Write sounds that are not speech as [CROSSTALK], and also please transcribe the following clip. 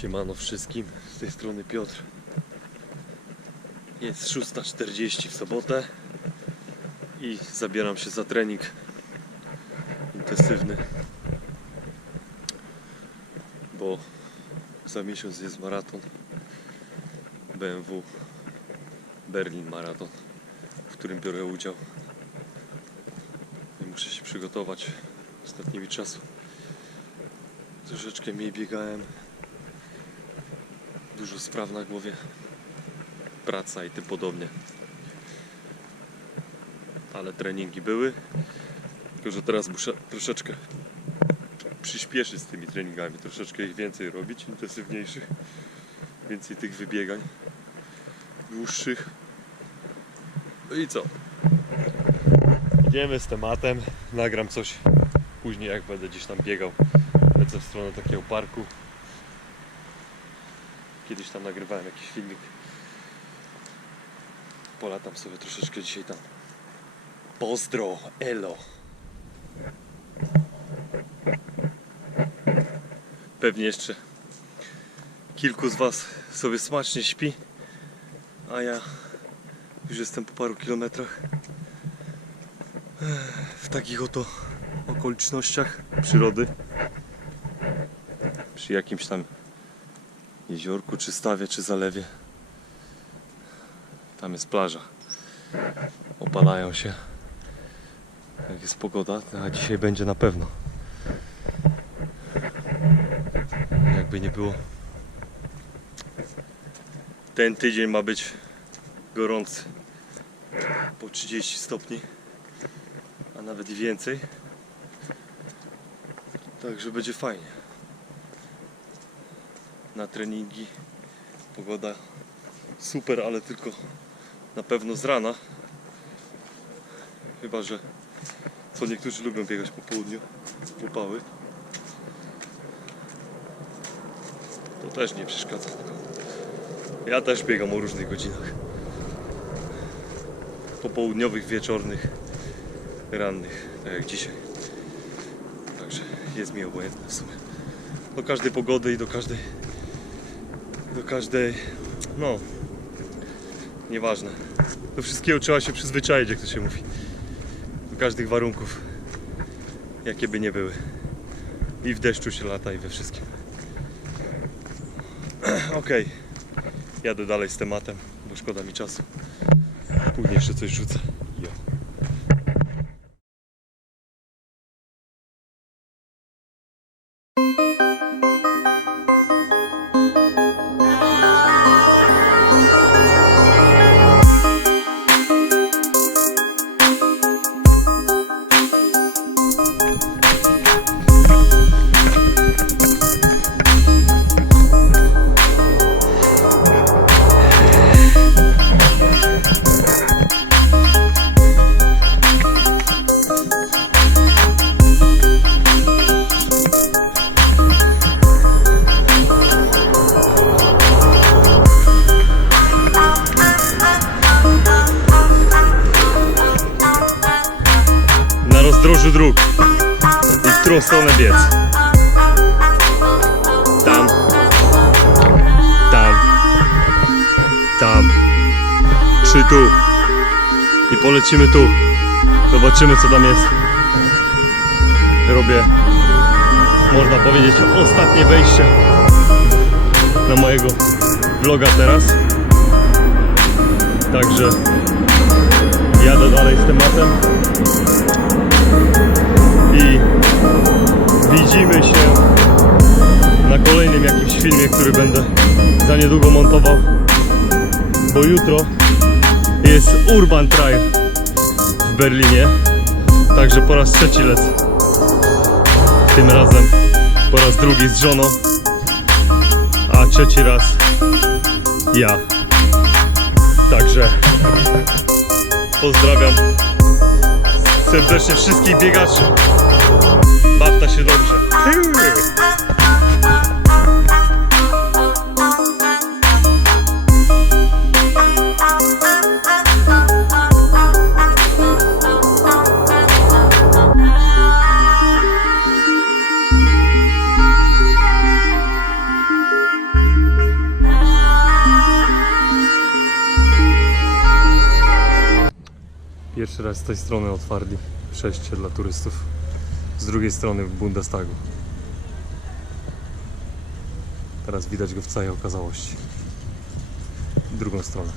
Siemano wszystkim, z tej strony Piotr. Jest 6.40 w sobotę i zabieram się za trening intensywny, bo za miesiąc jest maraton BMW Berlin Maraton, w którym biorę udział i muszę się przygotować ostatnimi czasu. Troszeczkę mniej biegałem, dużo spraw na głowie, praca i tym podobnie. Ale treningi były, tylko że teraz muszę troszeczkę przyspieszyć z tymi treningami, troszeczkę ich więcej robić, intensywniejszych, więcej tych wybiegań dłuższych. No i co? Idziemy z tematem, nagram coś później jak będę gdzieś tam biegał. Lecę w stronę takiego parku. Kiedyś tam nagrywałem jakiś filmik. Polatam sobie troszeczkę dzisiaj tam. Pozdro, elo. Pewnie jeszcze kilku z Was sobie smacznie śpi, a ja już jestem po paru kilometrach w takich oto okolicznościach przyrody. Przy jakimś tam jeziorku, czy stawie, czy zalewie. Tam jest plaża. Opalają się. Jak jest pogoda, a dzisiaj będzie na pewno. Jakby nie było. Ten tydzień ma być gorący. Po 30 stopni, a nawet więcej. Także będzie fajnie. Na treningi pogoda super, ale tylko na pewno z rana. Chyba, że co niektórzy lubią biegać po południu, upały. To też nie przeszkadza. Ja też biegam o różnych godzinach. Popołudniowych, wieczornych, rannych, tak jak dzisiaj. Także jest mi obojętne w sumie. Do każdej pogody i do każdej. Do każdej. No. Nieważne. Do wszystkiego trzeba się przyzwyczaić, jak to się mówi. Do każdych warunków. Jakie by nie były. I w deszczu się lata, i we wszystkim. [CLEARS THROAT] Okej. Jadę dalej z tematem, bo szkoda mi czasu. Później jeszcze coś rzucę. Dróg. I w którą stronę biec? Tam. Tam. Tam. Czy tu? I polecimy tu. Zobaczymy co tam jest. Robię, można powiedzieć, ostatnie wejście na mojego vloga teraz. Także jadę dalej z tematem i widzimy się na kolejnym jakimś filmie, który będę za niedługo montował, bo jutro jest Urban Trail w Berlinie, także po raz trzeci lecę. Tym razem po raz drugi z żoną, a trzeci raz ja. Także pozdrawiam serdecznie wszystkich biegaczy. Bawta się dobrze. Pierwszy raz z tej strony otwarli przejście dla turystów. Z drugiej strony w Bundestagu. Teraz widać go w całej okazałości. Drugą stronę.